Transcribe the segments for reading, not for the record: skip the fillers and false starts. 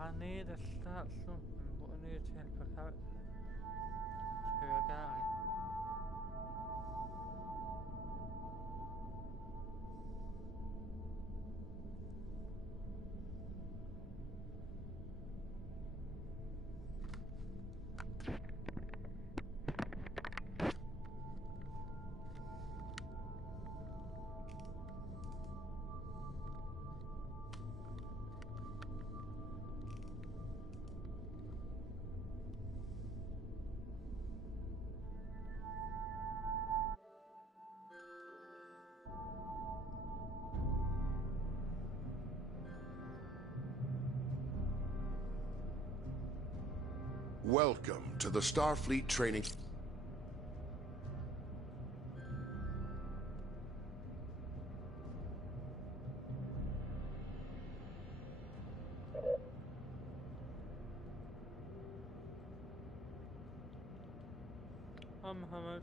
I need to start something, but I need to change my character to a guy. Welcome to the Starfleet Training. I'm Mohammed.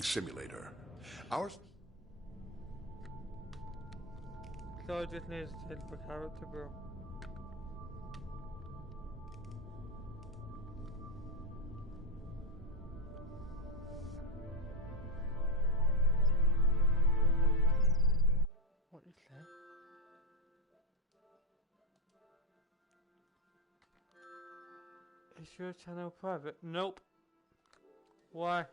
Simulator. Our So I just need to change my character, bro. What you say? Is your channel private? Nope. Why?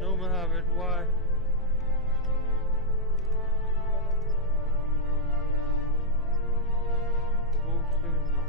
No, Mohammed, why? I will soon know.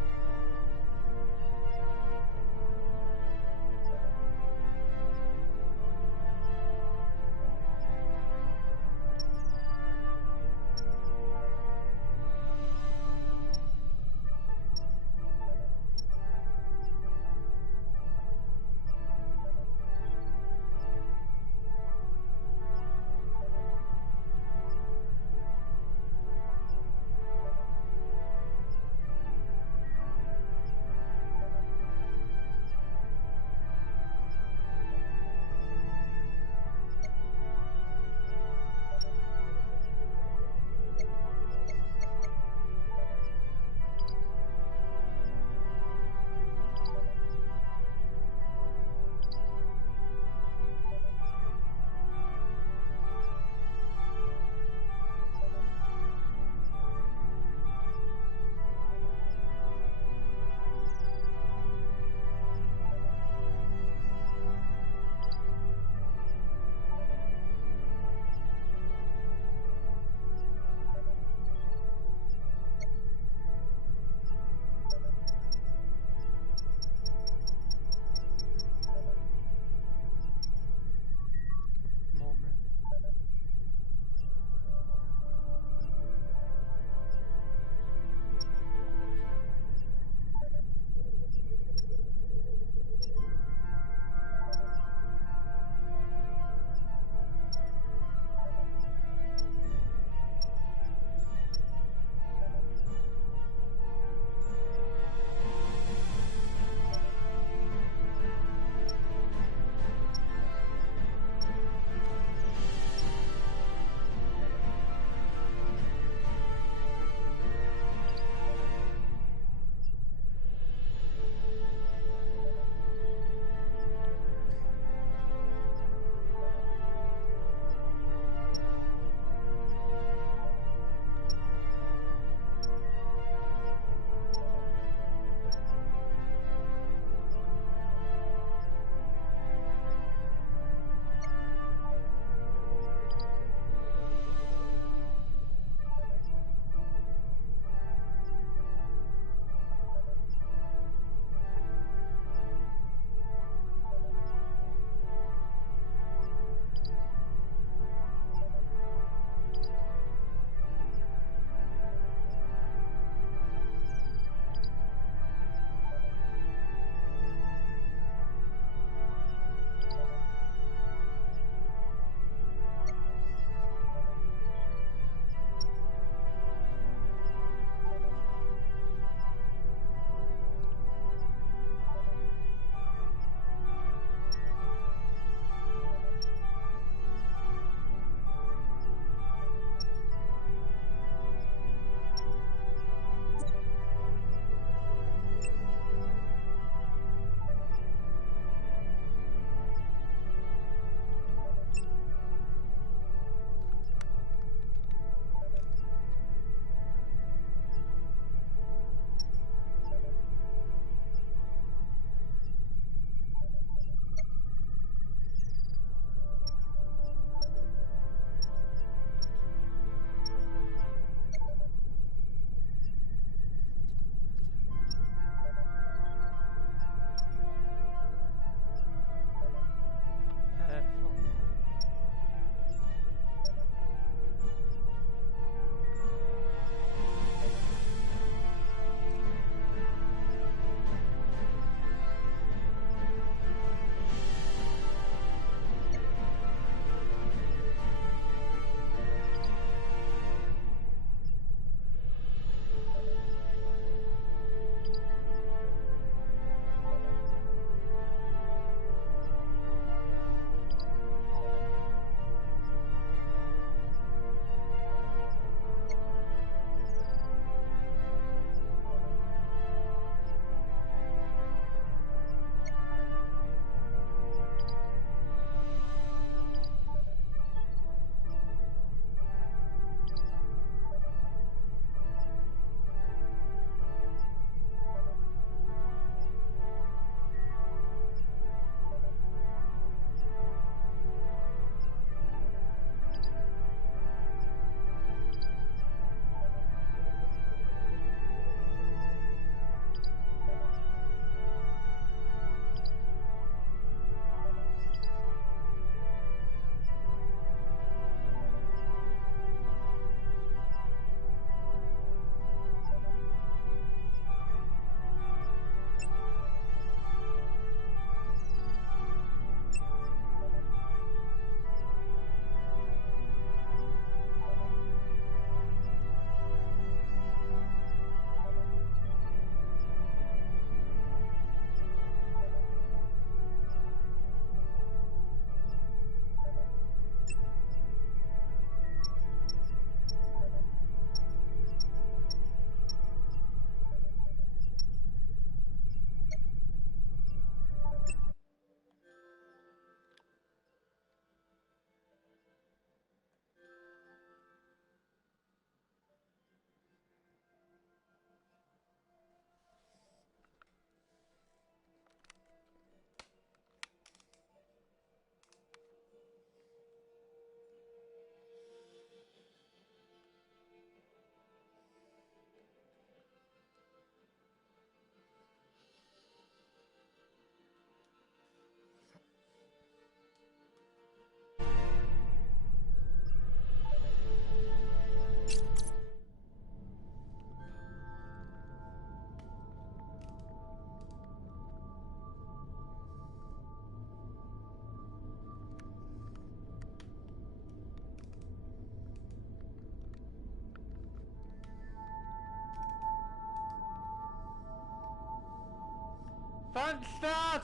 Fun start!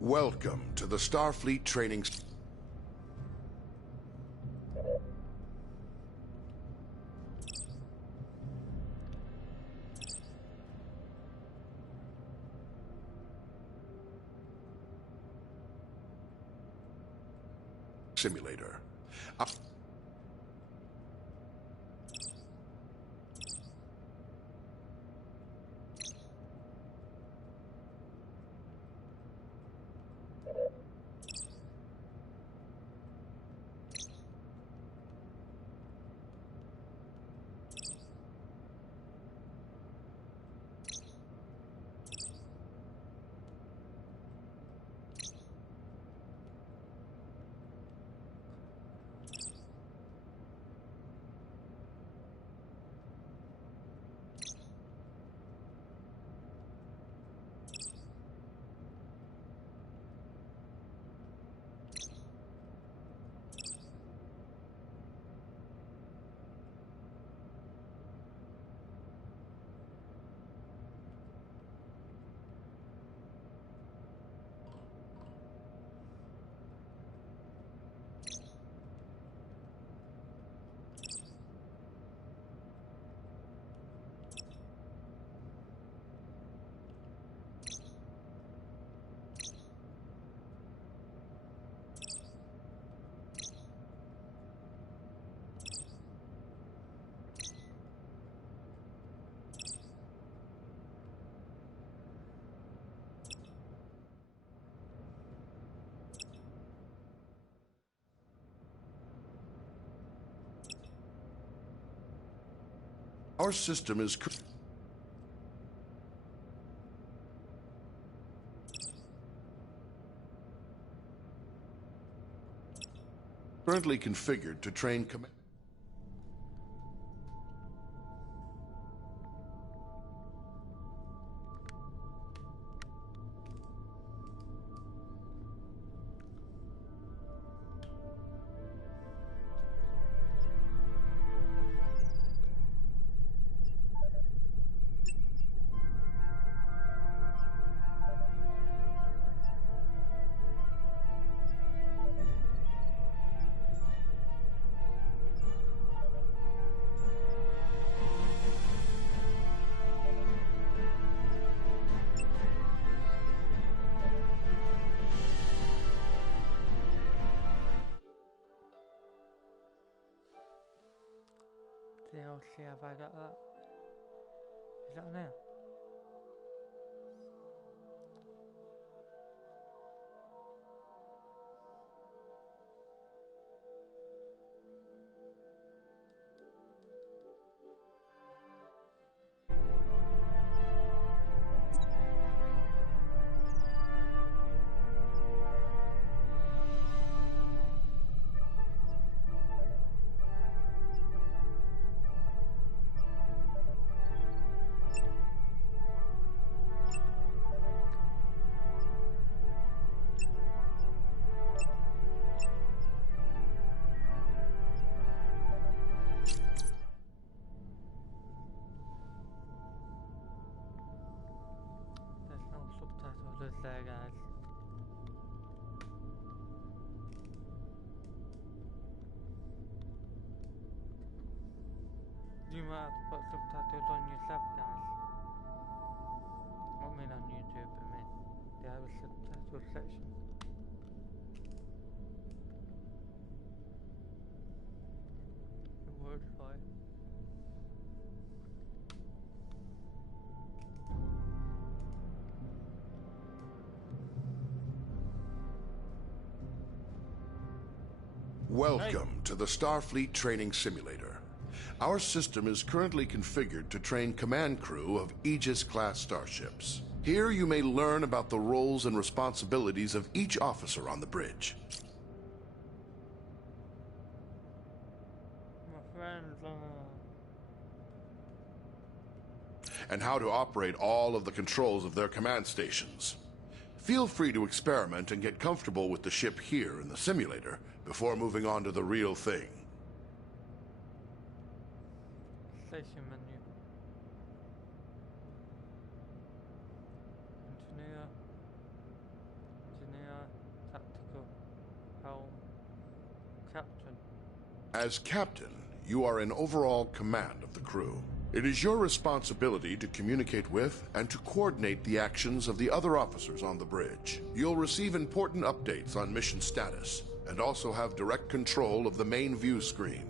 Welcome to the Starfleet Training Simulator. Our system is currently configured to train command. See if I got that. Is that now? There's no subtitles, is there, guys? You might have to put subtitles on yourself, guys. Not mean on YouTube, I mean. They have a subtitle section. The word for it. Welcome to the Starfleet Training Simulator. Our system is currently configured to train command crew of Aegis-class starships. Here you may learn about the roles and responsibilities of each officer on the bridge. My friends, and how to operate all of the controls of their command stations. Feel free to experiment and get comfortable with the ship here in the simulator before moving on to the real thing. Station menu. Engineer, tactical, helm, captain. As captain, you are in overall command of the crew. It is your responsibility to communicate with and to coordinate the actions of the other officers on the bridge. You'll receive important updates on mission status and also have direct control of the main view screen.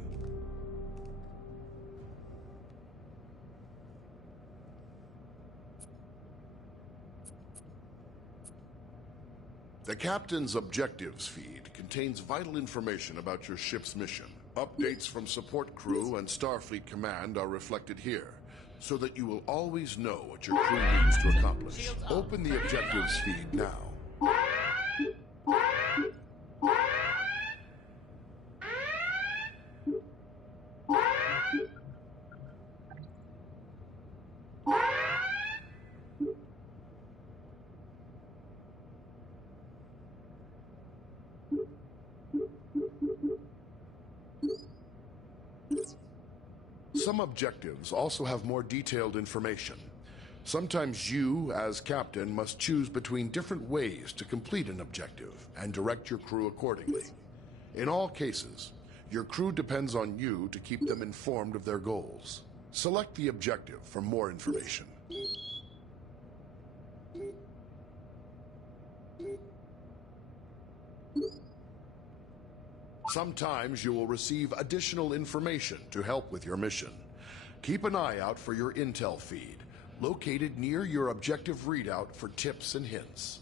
The captain's objectives feed contains vital information about your ship's mission. Updates from support crew and Starfleet Command are reflected here, so that you will always know what your crew needs to accomplish. Open the objectives feed now. Some objectives also have more detailed information. Sometimes you, as captain, must choose between different ways to complete an objective and direct your crew accordingly. In all cases, your crew depends on you to keep them informed of their goals. Select the objective for more information. Sometimes you will receive additional information to help with your mission. Keep an eye out for your intel feed, located near your objective readout for tips and hints.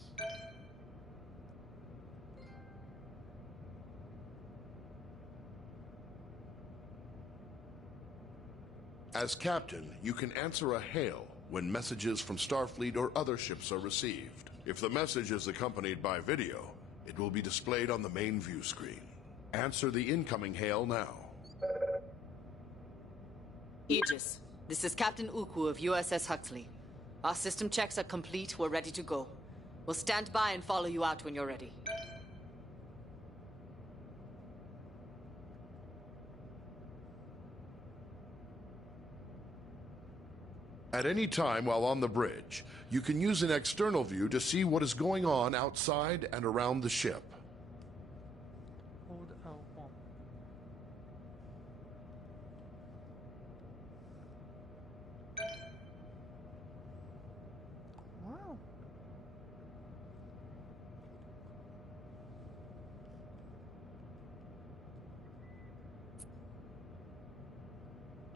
As captain, you can answer a hail when messages from Starfleet or other ships are received. If the message is accompanied by video, it will be displayed on the main view screen. Answer the incoming hail now. Aegis, this is Captain Uku of USS Huxley. Our system checks are complete, we're ready to go. We'll stand by and follow you out when you're ready. At any time while on the bridge, you can use an external view to see what is going on outside and around the ship. Hold L1. Wow.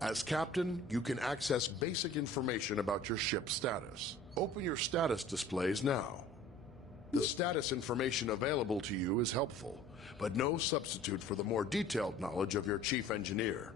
As captain, you can access basic information about your ship's status. Open your status displays now. The status information available to you is helpful, but no substitute for the more detailed knowledge of your chief engineer.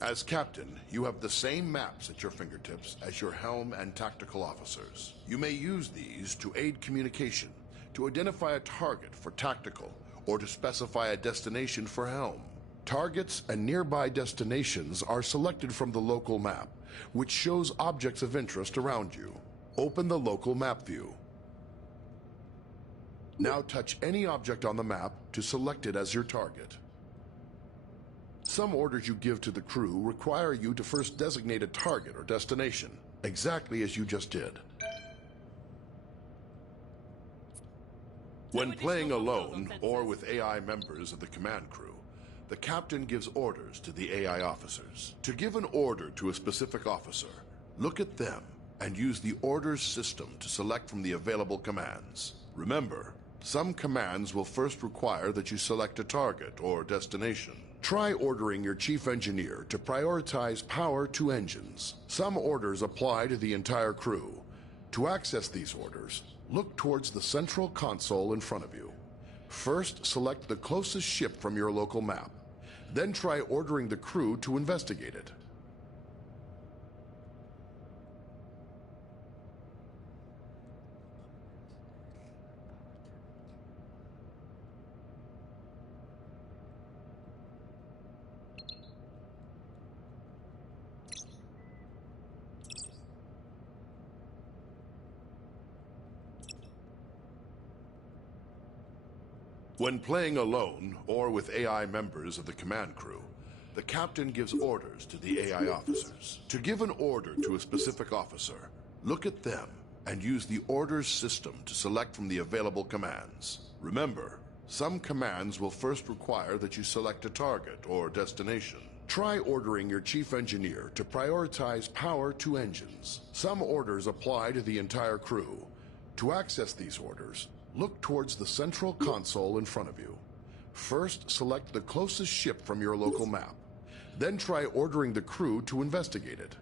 As captain, you have the same maps at your fingertips as your helm and tactical officers. You may use these to aid communication, to identify a target for tactical, or to specify a destination for helm. Targets and nearby destinations are selected from the local map, which shows objects of interest around you. Open the local map view. Now touch any object on the map to select it as your target. Some orders you give to the crew require you to first designate a target or destination, exactly as you just did. When playing alone or with AI members of the command crew, the captain gives orders to the AI officers. To give an order to a specific officer, look at them and use the orders system to select from the available commands. Remember, some commands will first require that you select a target or destination. Try ordering your chief engineer to prioritize power to engines. Some orders apply to the entire crew. To access these orders, look towards the central console in front of you. First, select the closest ship from your local map. Then try ordering the crew to investigate it. When playing alone or with AI members of the command crew, the captain gives orders to the AI officers. To give an order to a specific officer, look at them and use the orders system to select from the available commands. Remember, some commands will first require that you select a target or destination. Try ordering your chief engineer to prioritize power to engines. Some orders apply to the entire crew. To access these orders, look towards the central console in front of you. First, select the closest ship from your local map. Then try ordering the crew to investigate it.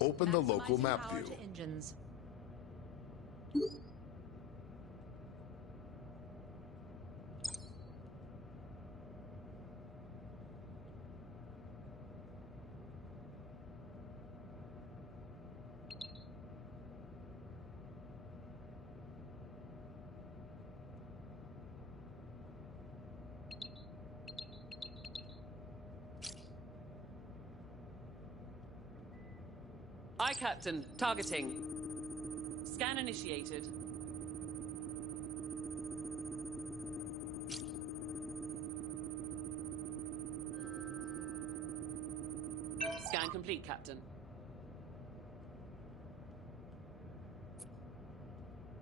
Open the local map view. Engines. Aye, Captain. Targeting. Scan initiated. Scan complete, Captain.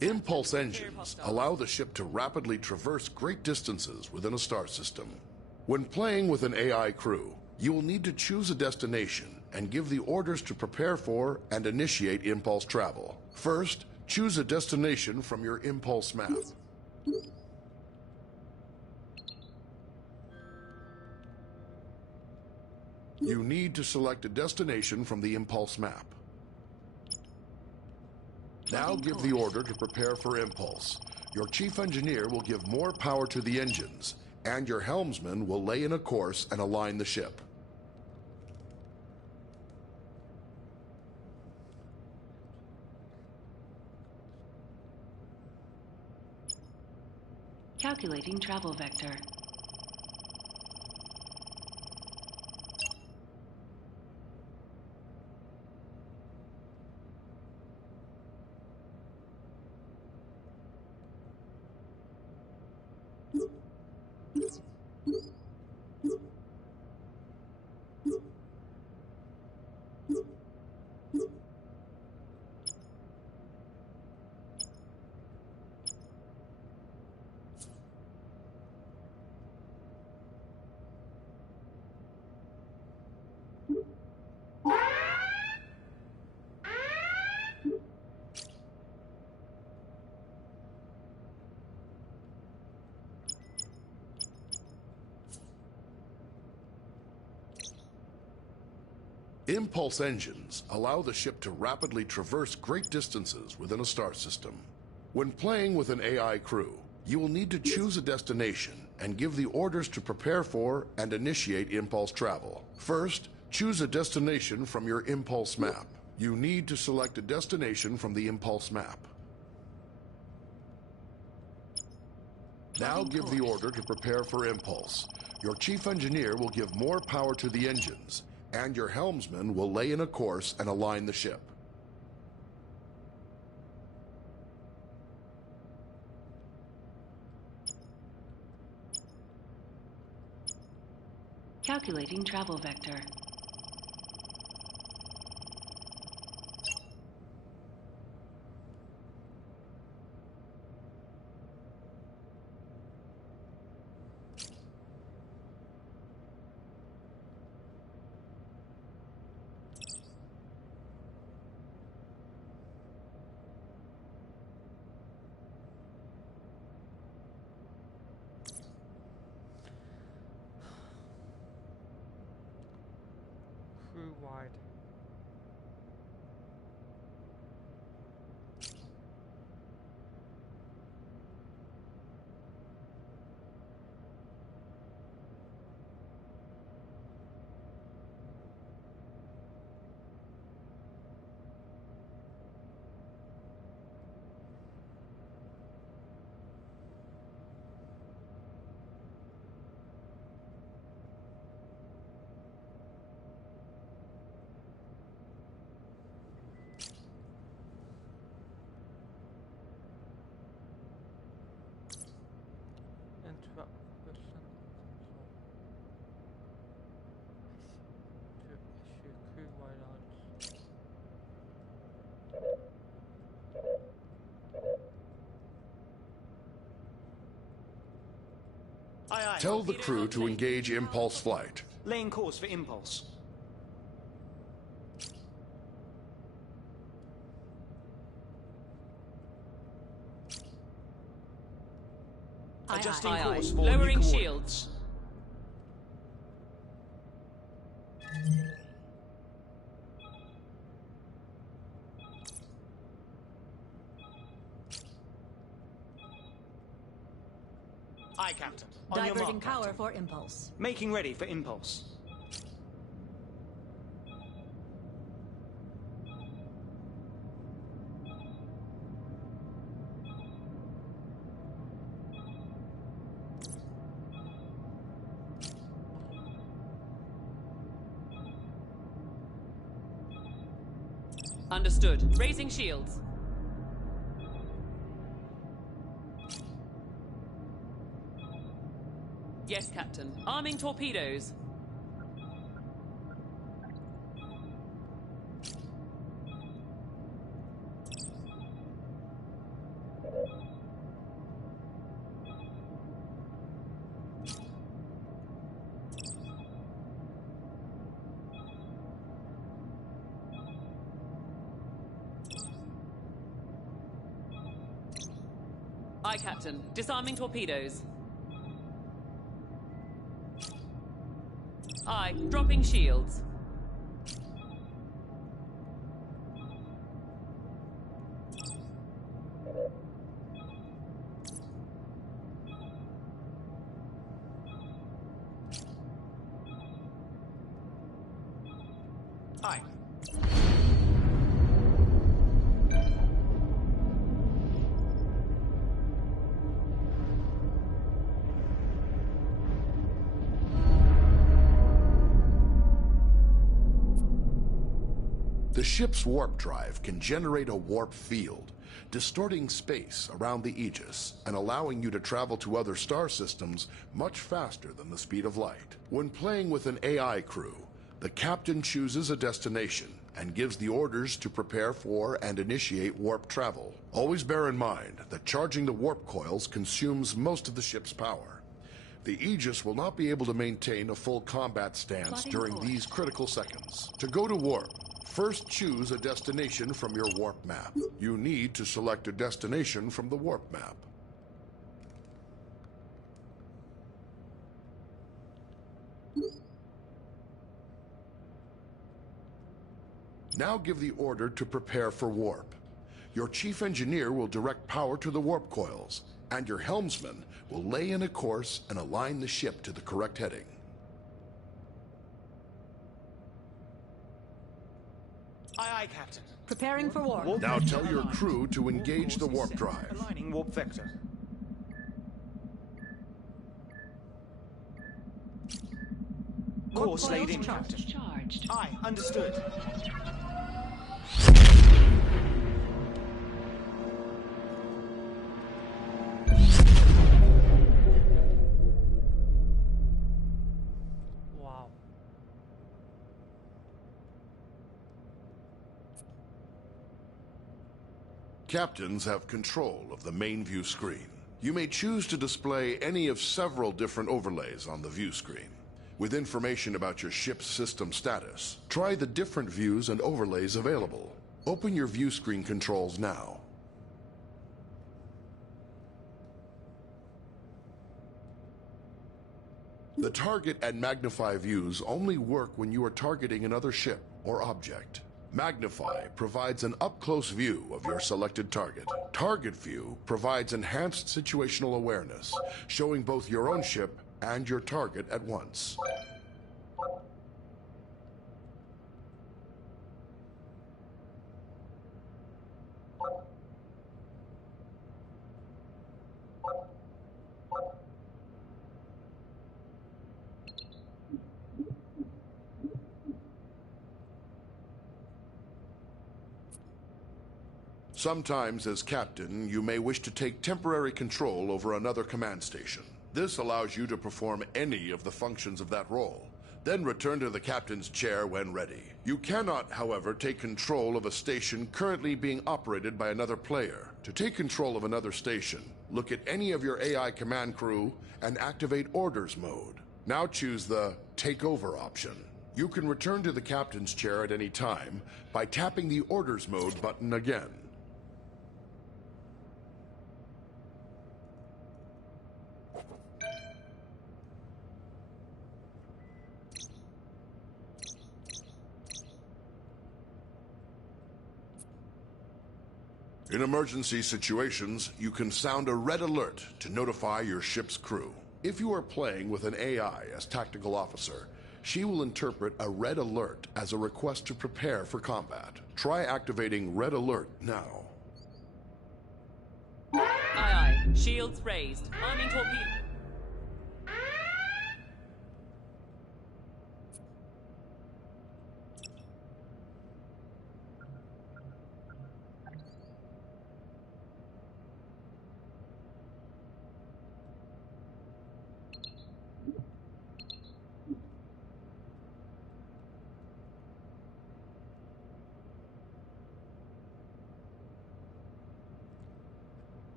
Impulse engines allow the ship to rapidly traverse great distances within a star system. When playing with an AI crew, you will need to choose a destination and give the orders to prepare for and initiate impulse travel. First, choose a destination from your impulse map. You need to select a destination from the impulse map. Now give the order to prepare for impulse. Your chief engineer will give more power to the engines, and your helmsman will lay in a course and align the ship. Calculating travel vector. Impulse engines allow the ship to rapidly traverse great distances within a star system. When playing with an AI crew, you will need to choose a destination and give the orders to prepare for and initiate impulse travel. First, choose a destination from your impulse map. You need to select a destination from the impulse map. Now give the order to prepare for impulse. Your chief engineer will give more power to the engines, and your helmsman will lay in a course and align the ship. Calculating travel vector. Crew wide. Aye, aye. Tell the crew to engage impulse flight. Laying course for impulse. Adjusting Aye, aye. course for Lowering new shields. Aye, Captain. On your Diverting mark, power Captain. for impulse. Making ready for impulse. Understood. Raising shields. Yes, Captain. Arming torpedoes. Aye, Captain. Disarming torpedoes. Aye, dropping shields. Aye. The ship's warp drive can generate a warp field, distorting space around the Aegis and allowing you to travel to other star systems much faster than the speed of light. When playing with an AI crew, the captain chooses a destination and gives the orders to prepare for and initiate warp travel. Always bear in mind that charging the warp coils consumes most of the ship's power. The Aegis will not be able to maintain a full combat stance Plotting during course. these critical seconds. To go to warp, first choose a destination from your warp map. You need to select a destination from the warp map. Now give the order to prepare for warp. Your chief engineer will direct power to the warp coils, and your helmsman will lay in a course and align the ship to the correct heading. Aye, aye, Captain. Preparing for war. Warp Now vector tell your aligned. crew to engage the course is warp set. drive. Aligning warp vector. Course laid in, charged. Captain. Charged. Aye, understood. Wow. Captains have control of the main view screen. You may choose to display any of several different overlays on the view screen. With information about your ship's system status, try the different views and overlays available. Open your view screen controls now. The target and magnify views only work when you are targeting another ship or object. Magnify provides an up-close view of your selected target. Target view provides enhanced situational awareness, showing both your own ship and your target at once. Sometimes, as captain, you may wish to take temporary control over another command station. This allows you to perform any of the functions of that role, then return to the captain's chair when ready. You cannot, however, take control of a station currently being operated by another player. To take control of another station, Look at any of your AI command crew and activate orders mode. Now choose the Take Over option. You can return to the captain's chair at any time by tapping the orders mode button again. In emergency situations, you can sound a red alert to notify your ship's crew. If you are playing with an AI as tactical officer, she will interpret a red alert as a request to prepare for combat. Try activating red alert now. Aye aye. Shields raised. Arming torpedo.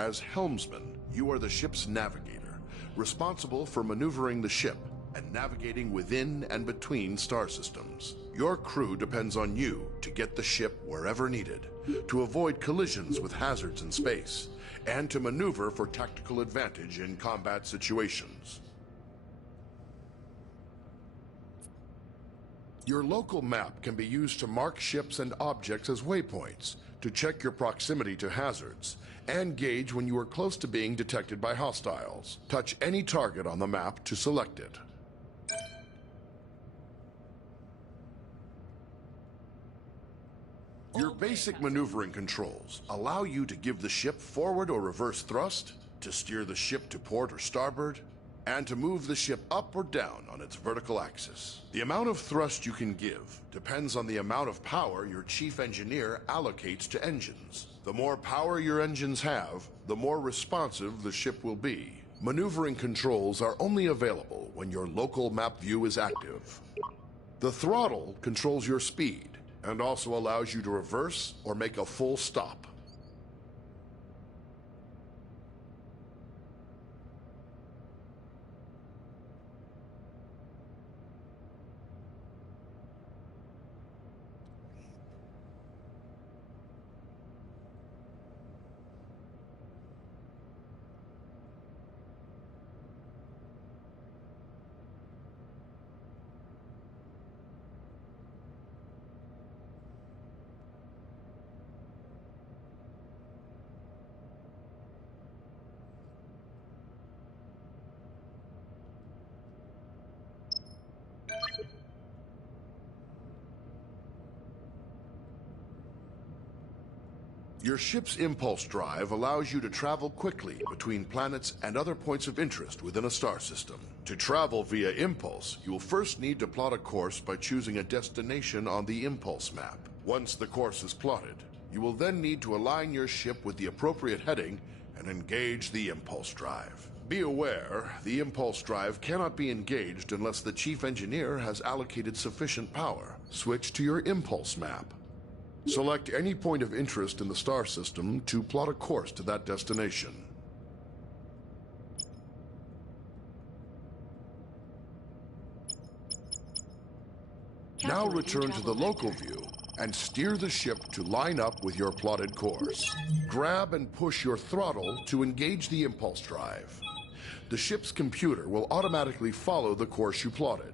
As helmsman, you are the ship's navigator, responsible for maneuvering the ship and navigating within and between star systems. Your crew depends on you to get the ship wherever needed, to avoid collisions with hazards in space, and to maneuver for tactical advantage in combat situations. Your local map can be used to mark ships and objects as waypoints, to check your proximity to hazards, and gauge when you are close to being detected by hostiles. Touch any target on the map to select it. Your basic maneuvering controls allow you to give the ship forward or reverse thrust, to steer the ship to port or starboard, and to move the ship up or down on its vertical axis. The amount of thrust you can give depends on the amount of power your chief engineer allocates to engines. The more power your engines have, the more responsive the ship will be. Maneuvering controls are only available when your local map view is active. The throttle controls your speed and also allows you to reverse or make a full stop. Your ship's impulse drive allows you to travel quickly between planets and other points of interest within a star system. To travel via impulse, you will first need to plot a course by choosing a destination on the impulse map. Once the course is plotted, you will then need to align your ship with the appropriate heading and engage the impulse drive. Be aware, the impulse drive cannot be engaged unless the chief engineer has allocated sufficient power. Switch to your impulse map. Select any point of interest in the star system to plot a course to that destination. Now return to the local view and steer the ship to line up with your plotted course. Grab and push your throttle to engage the impulse drive. The ship's computer will automatically follow the course you plotted.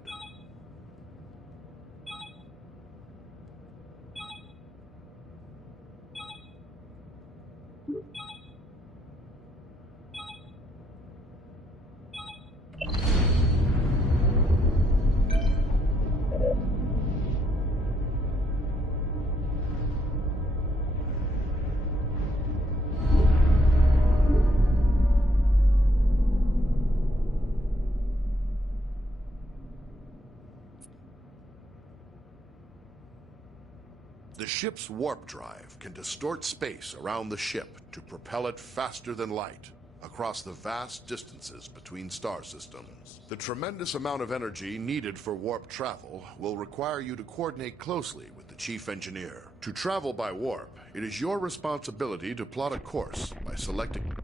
The ship's warp drive can distort space around the ship to propel it faster than light across the vast distances between star systems. The tremendous amount of energy needed for warp travel will require you to coordinate closely with the chief engineer. To travel by warp, it is your responsibility to plot a course by selecting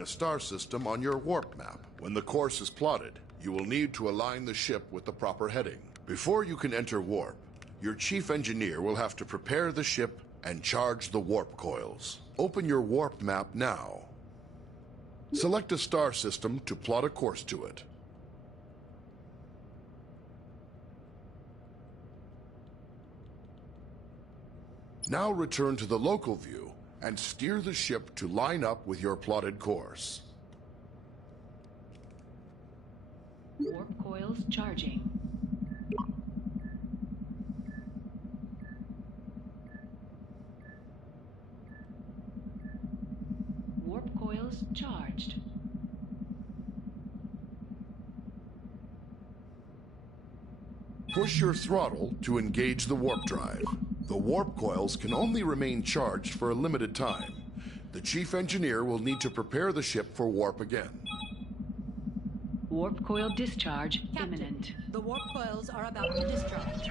a star system on your warp map. When the course is plotted, you will need to align the ship with the proper heading. Before you can enter warp, your chief engineer will have to prepare the ship and charge the warp coils. Open your warp map now. Select a star system to plot a course to it. Now return to the local view and steer the ship to line up with your plotted course. Warp coils charging. Warp coils charged. Push your throttle to engage the warp drive. The warp coils can only remain charged for a limited time. The chief engineer will need to prepare the ship for warp again. Warp coil discharge Captain, imminent. the warp coils are about to discharge.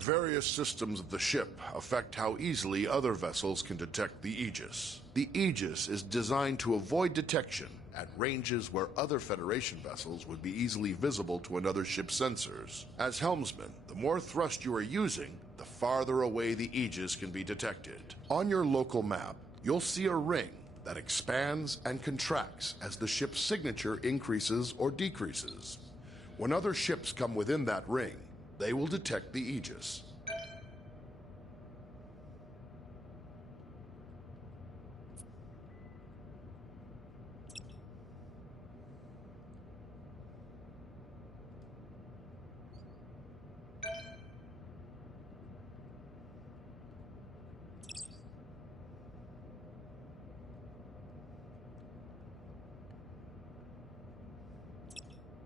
Various systems of the ship affect how easily other vessels can detect the Aegis. The Aegis is designed to avoid detection at ranges where other Federation vessels would be easily visible to another ship's sensors. As helmsman, the more thrust you are using, the farther away the Aegis can be detected. On your local map, you'll see a ring that expands and contracts as the ship's signature increases or decreases. When other ships come within that ring, they will detect the Aegis.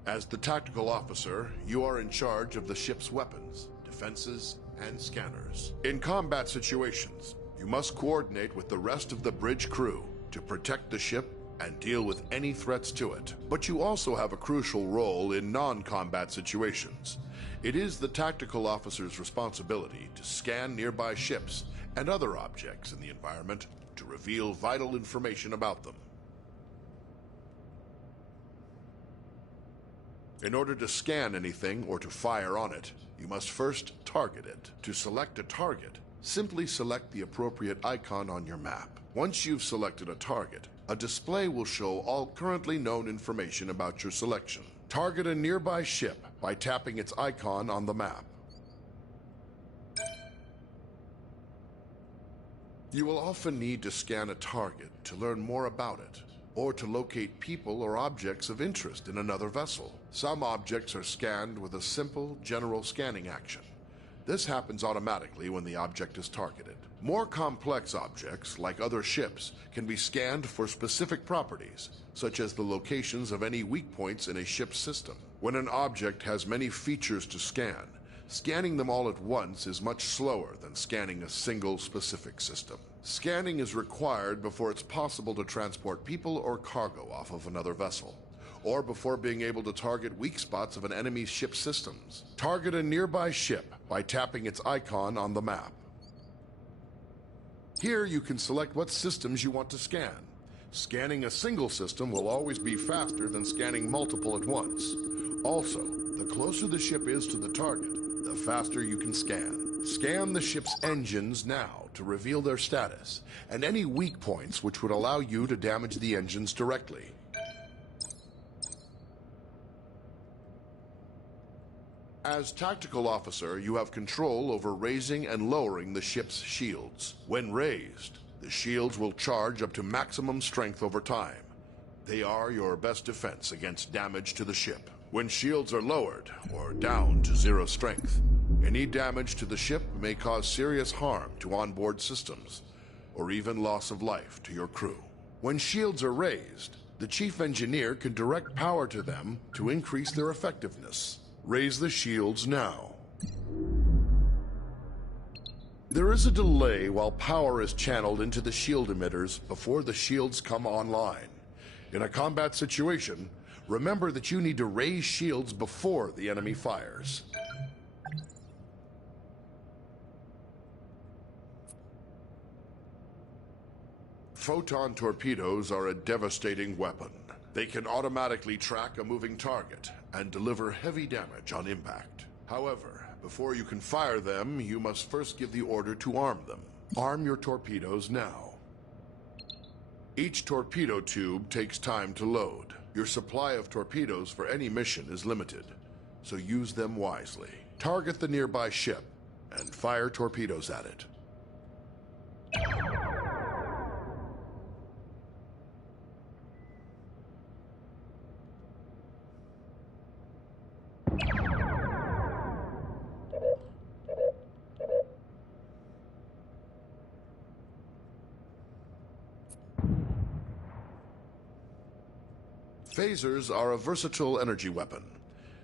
As the tactical officer, you are in charge of the ship's weapons, defenses, and scanners. In combat situations, you must coordinate with the rest of the bridge crew to protect the ship and deal with any threats to it. But you also have a crucial role in non-combat situations. It is the tactical officer's responsibility to scan nearby ships and other objects in the environment to reveal vital information about them. In order to scan anything or to fire on it, you must first target it. To select a target, simply select the appropriate icon on your map. Once you've selected a target, a display will show all currently known information about your selection. Target a nearby ship by tapping its icon on the map. You will often need to scan a target to learn more about it, or to locate people or objects of interest in another vessel. Some objects are scanned with a simple, general scanning action. This happens automatically when the object is targeted. More complex objects, like other ships, can be scanned for specific properties, such as the locations of any weak points in a ship's system. When an object has many features to scan, scanning them all at once is much slower than scanning a single specific system. Scanning is required before it's possible to transport people or cargo off of another vessel, or before being able to target weak spots of an enemy's ship systems. Target a nearby ship by tapping its icon on the map. Here you can select what systems you want to scan. Scanning a single system will always be faster than scanning multiple at once. Also, the closer the ship is to the target, the faster you can scan. Scan the ship's engines now to reveal their status, and any weak points which would allow you to damage the engines directly. As tactical officer, you have control over raising and lowering the ship's shields. When raised, the shields will charge up to maximum strength over time. They are your best defense against damage to the ship. When shields are lowered or down to 0 strength, any damage to the ship may cause serious harm to onboard systems, or even loss of life to your crew. When shields are raised, the chief engineer can direct power to them to increase their effectiveness. Raise the shields now. There is a delay while power is channeled into the shield emitters before the shields come online. In a combat situation, remember that you need to raise shields before the enemy fires. Photon torpedoes are a devastating weapon. They can automatically track a moving target and deliver heavy damage on impact. However, before you can fire them, you must first give the order to arm them. Arm your torpedoes now. Each torpedo tube takes time to load. Your supply of torpedoes for any mission is limited, so use them wisely. Target the nearby ship and fire torpedoes at it. Phasers are a versatile energy weapon.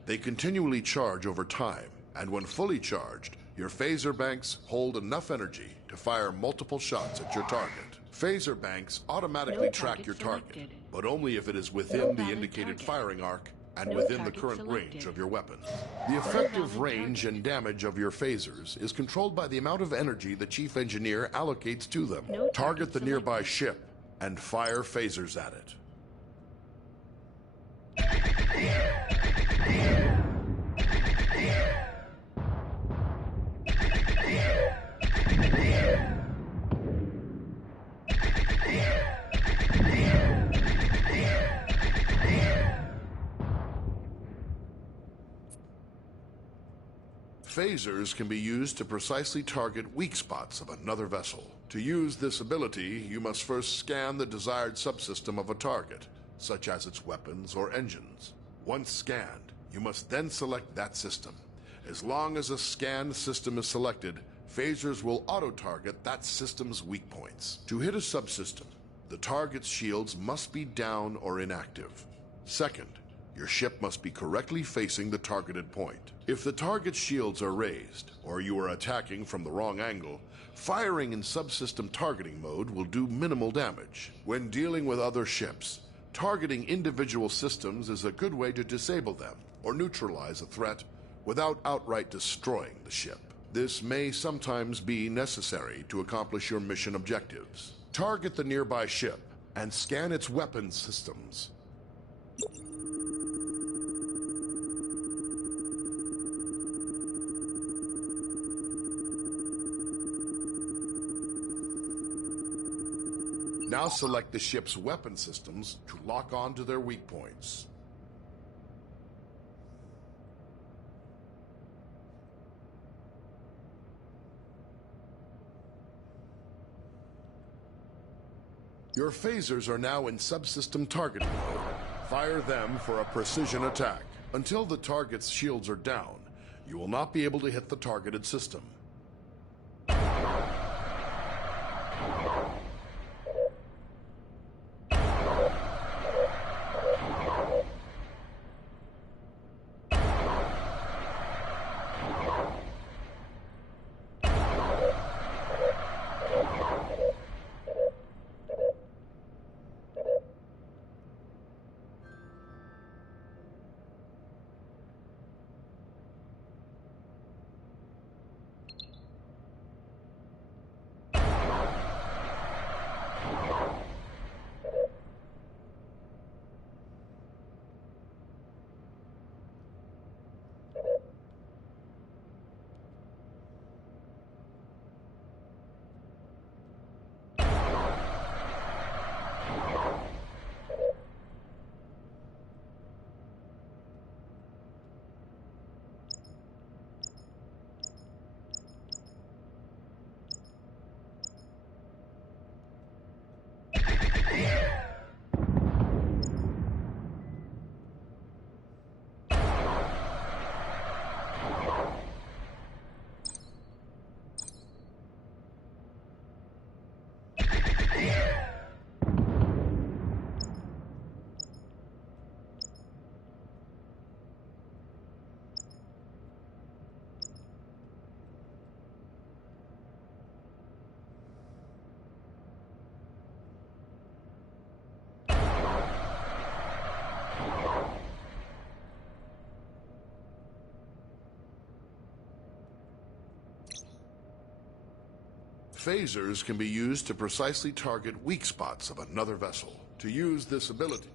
They continually charge over time, and when fully charged, your phaser banks hold enough energy to fire multiple shots at your target. Phaser banks automatically No track target your target, selected. but only if it is No within the valid indicated target. firing arc and No within the target current selected. range of your weapon. The effective valid range target. and damage of your phasers is controlled by the amount of energy the chief engineer allocates to them. No Target target the nearby selected. ship and fire phasers at it. Phasers can be used to precisely target weak spots of another vessel. To use this ability, you must first scan the desired subsystem of a target, such as its weapons or engines. Once scanned, you must then select that system. As long as a scanned system is selected, phasers will auto-target that system's weak points. To hit a subsystem, the target's shields must be down or inactive. Second, your ship must be correctly facing the targeted point. If the target's shields are raised, or you are attacking from the wrong angle, firing in subsystem targeting mode will do minimal damage. When dealing with other ships, targeting individual systems is a good way to disable them or neutralize a threat without outright destroying the ship. This may sometimes be necessary to accomplish your mission objectives. Target the nearby ship and scan its weapons systems. Now select the ship's weapon systems to lock on to their weak points. Your phasers are now in subsystem targeting mode. Fire them for a precision attack. Until the target's shields are down, you will not be able to hit the targeted system. Phasers can be used to precisely target weak spots of another vessel. To use this ability...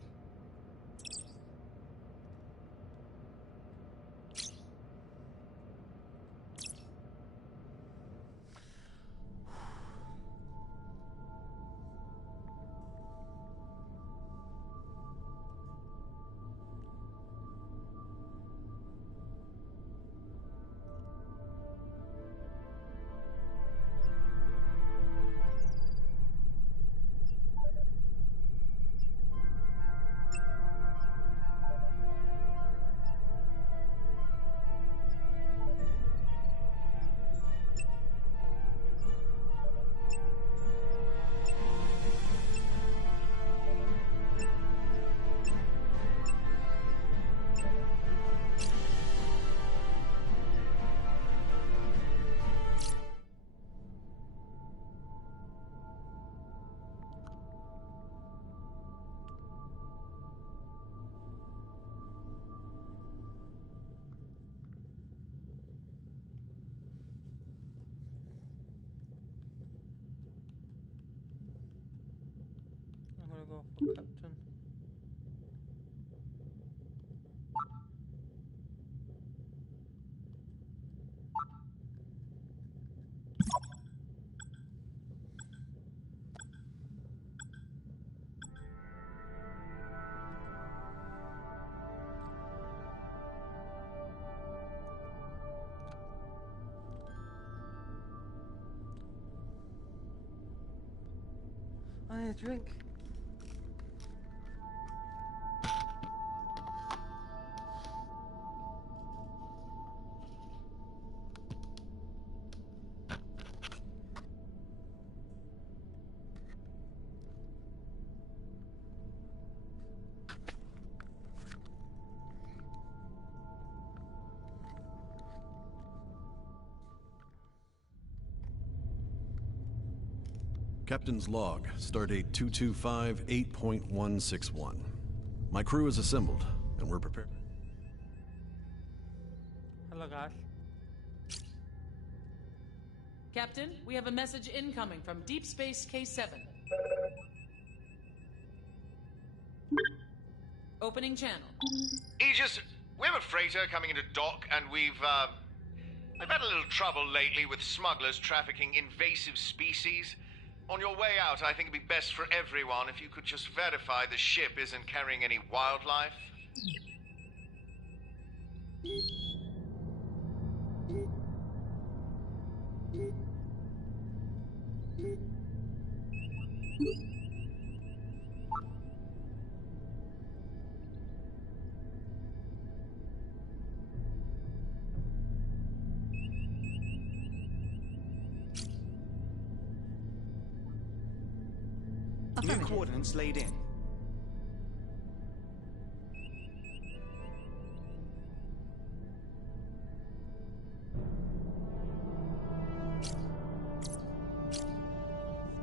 I'm gonna go for Captain. I need a drink. Captain's log, stardate 225-8.161. My crew is assembled, and we're prepared. Hello guys. Captain, we have a message incoming from Deep Space K7. Opening channel. Aegis, we have a freighter coming into dock, and we've had a little trouble lately with smugglers trafficking invasive species. On your way out, I think it'd be best for everyone if you could just verify the ship isn't carrying any wildlife. New coordinates laid in.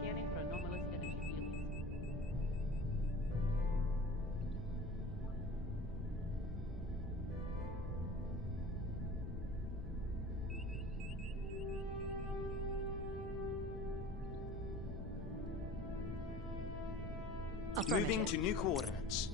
Scanning for anomalous energy fields. Moving to new coordinates.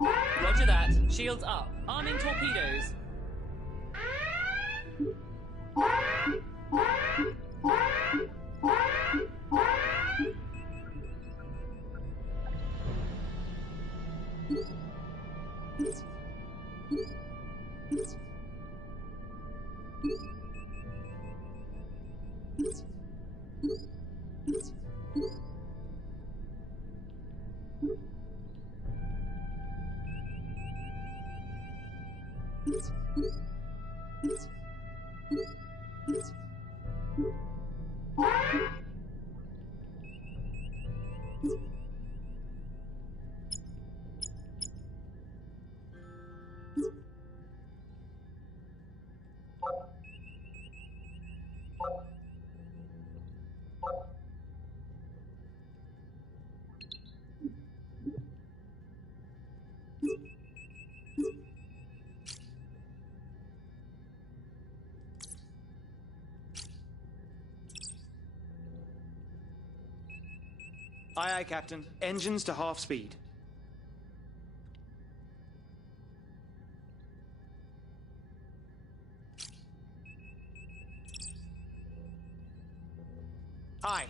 Roger that. Shields up. Arming torpedoes. Aye, aye, Captain. Engines to half speed. Aye.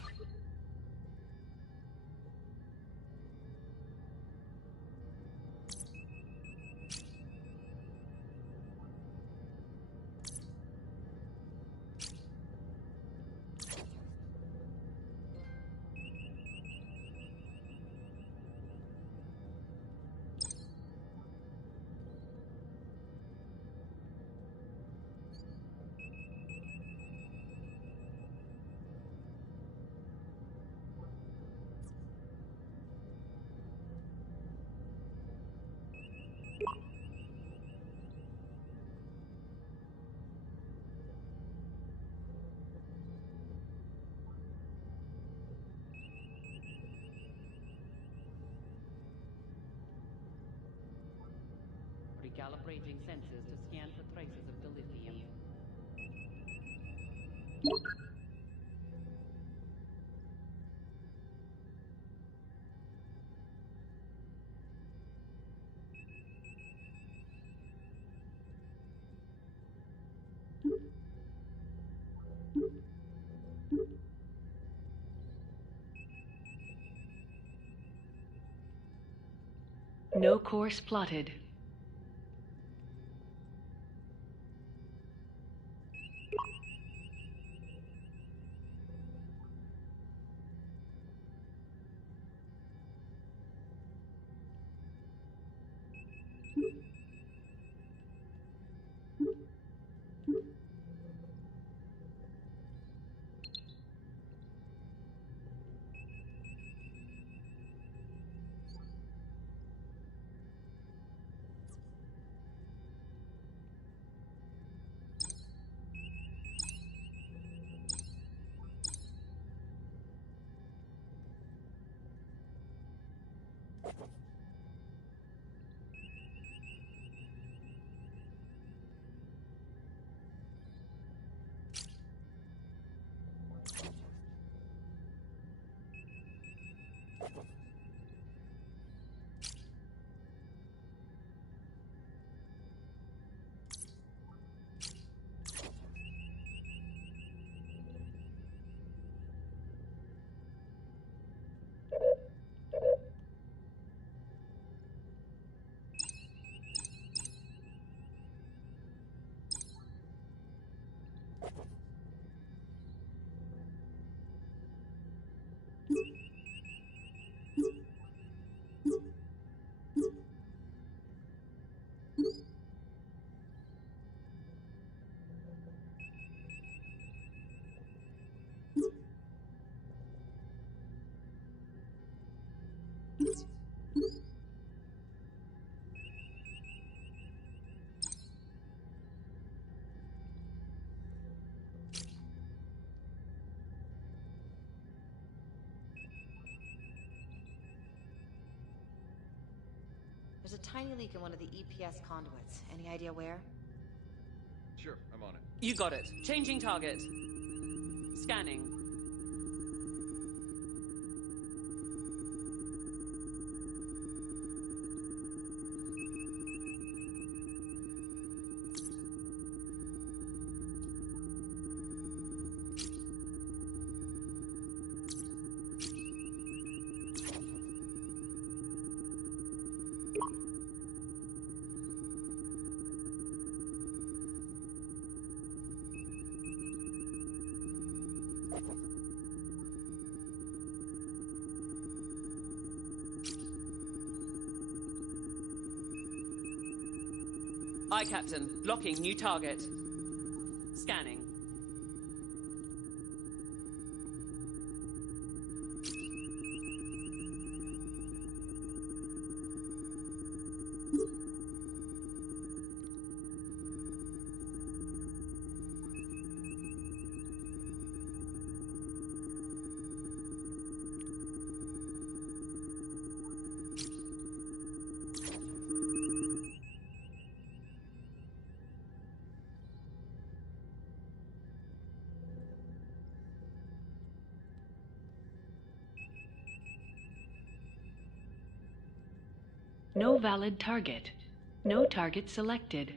Recalibrating sensors to scan for traces of dilithium. No course plotted. There's a tiny leak in one of the EPS conduits. Any idea where? Sure, I'm on it. You got it. Changing target. Scanning. Aye, Captain. Blocking new target. Scanning. No valid target. No target selected.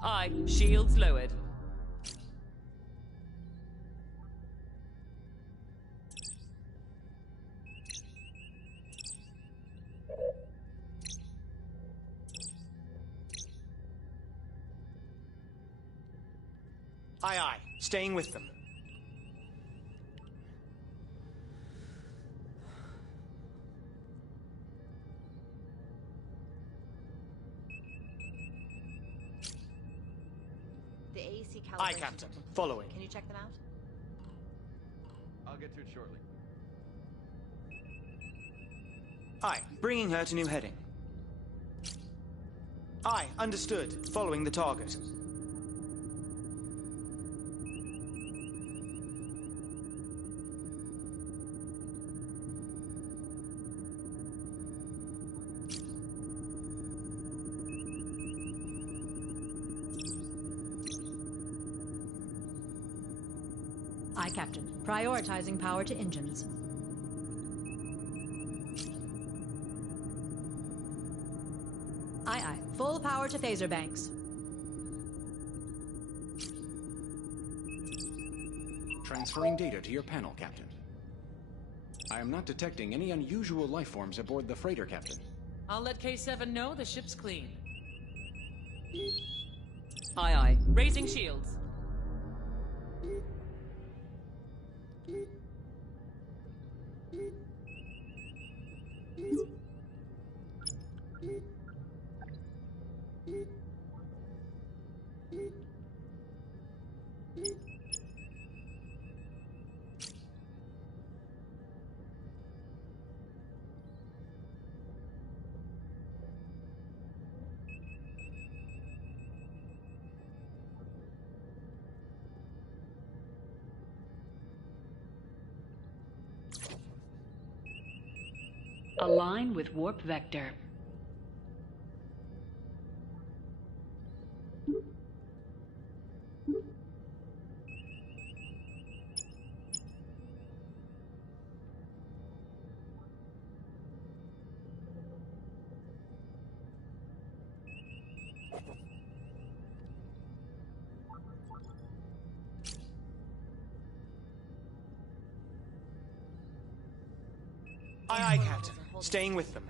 Aye, shields lowered. Aye, aye. Staying with them. The AC calibration. Aye, Captain. Following. Can you check them out? I'll get to it shortly. Aye, bringing her to new heading. Aye, understood. Following the target. Aye, Captain. Prioritizing power to engines. Aye, aye. Full power to phaser banks. Transferring data to your panel, Captain. I am not detecting any unusual life forms aboard the freighter, Captain. I'll let K7 know the ship's clean. Aye, aye. Raising shields. Align with warp vector. Aye, aye, Captain. Staying with them.